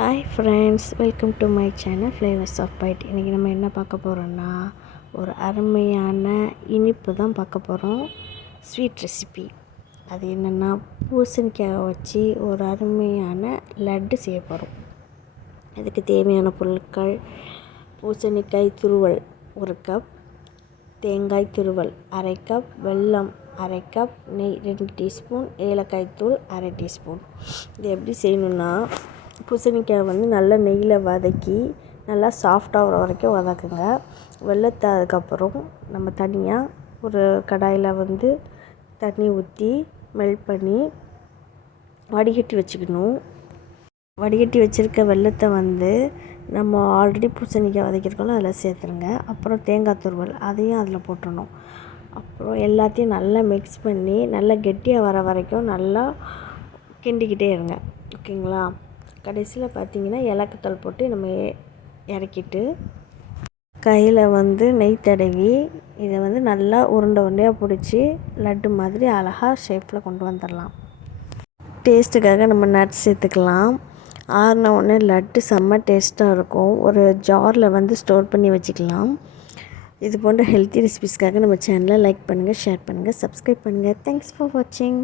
Hi friends, welcome to my channel flavours of bite. இன்றைக்கி நம்ம என்ன பார்க்க போகிறோன்னா, ஒரு அருமையான இனிப்பு தான் பார்க்க போகிறோம். Sweet recipe. அது என்னென்னா, பூசணிக்காயை வச்சு ஒரு அருமையான லட்டு செய்ய போகிறோம். அதுக்கு தேவையான பொருட்கள்: பூசணிக்காய் துருவல் 1 கப், தேங்காய் துருவல் 1/2 கப், வெல்லம் 1/2 கப், நெய் 2 டீஸ்பூன், ஏலக்காய் தூள் 1/2 டீஸ்பூன். இது எப்படி செய்யணுன்னா, பூசணிக்காய் நல்லா நெய்யில் வதக்கி நல்லா சாஃப்டாகிற வரைக்கும் வதக்குங்க. வெல்லத்தை அதுக்கப்புறம் நம்ம தனியாக ஒரு கடாயில் தண்ணி ஊற்றி மெல்ட் பண்ணி வடிகட்டி வச்சுக்கணும். வடிகட்டி வச்சுருக்க வெல்லத்தை நம்ம ஆல்ரெடி பூசணிக்காய் வதக்கியிருக்கோம், அதில் சேர்த்துருங்க. அப்புறம் தேங்காய் துருவல் அதையும் அதில் போட்டுடணும். அப்புறம் எல்லாத்தையும் நல்லா மிக்ஸ் பண்ணி நல்லா கெட்டியாக வர வரைக்கும் நல்லா கிண்டிக்கிட்டே இருங்க. ஓகேங்களா? கடைசியில் பார்த்திங்கன்னா ஏலக்காய் போட்டு நம்ம இறக்கிட்டு கையில் நெய் தடவி இதை நல்லா உருண்டை உருண்டையாக பிடிச்சி லட்டு மாதிரி அழகாக ஷேப்பில் கொண்டு வந்துடலாம். டேஸ்ட்டுக்காக நம்ம நட்ஸ் சேர்த்துக்கலாம். ஆறின உடனே லட்டு செம்ம டேஸ்ட்டாக இருக்கும். ஒரு ஜாரில் ஸ்டோர் பண்ணி வச்சுக்கலாம். இது போன்ற ஹெல்த்தி ரெசிபிஸ்க்காக நம்ம சேனலை லைக் பண்ணுங்கள், ஷேர் பண்ணுங்கள், சப்ஸ்கிரைப் பண்ணுங்கள். தேங்க்ஸ் ஃபார் வாட்சிங்.